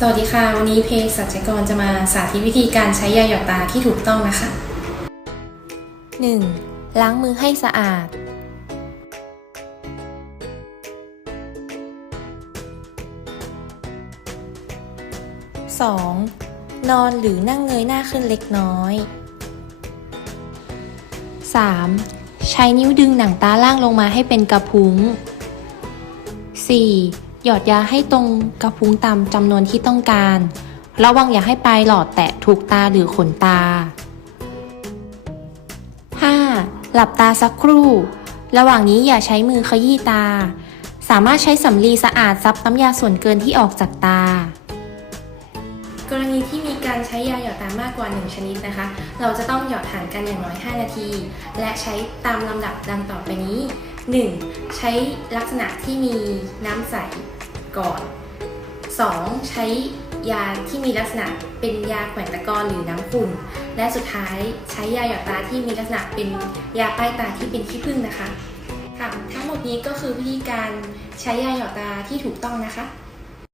สวัสดีค่ะ วันนี้เพศสัจกรจะมาสาธิตวิธีการใช้ยาหยอดตาที่ถูกต้องนะคะ 1. ล้างมือให้สะอาด 2. นอนหรือนั่งเงยหน้าขึ้นเล็กน้อย 3. ใช้นิ้วดึงหนังตาล่างลงมาให้เป็นกระพุ้ง 4. หยอดยาให้ตรงกระพุ้งตามจำนวนที่ต้องการ ระวังอย่าให้ปลายหลอดแตะถูกตาหรือขนตา 5. หลับตาสักครู่ ระหว่างนี้อย่าใช้มือขยี้ตา สามารถใช้สำลีสะอาดซับน้ำยาส่วนเกินที่ออกจากตา กรณีที่มีการใช้ยาหยอดตามากกว่า 1 ชนิดนะคะ เราจะต้องหยอดห่างกันอย่างน้อย 5 นาที และใช้ตามลำดับดังต่อไปนี้ 1. ใช้ลักษณะที่มีน้ำใสก่อน 2. ใช้ยาที่มีลักษณะเป็นยาแขวนตะกอนหรือน้ำขุ่น และสุดท้ายใช้ยาหยอดตาที่มีลักษณะเป็นยาป้ายตาที่เป็นขี้ผึ้งนะคะค่ะทั้งหมดนี้ก็คือวิธีการใช้ยาหยอดตาที่ถูกต้องนะคะ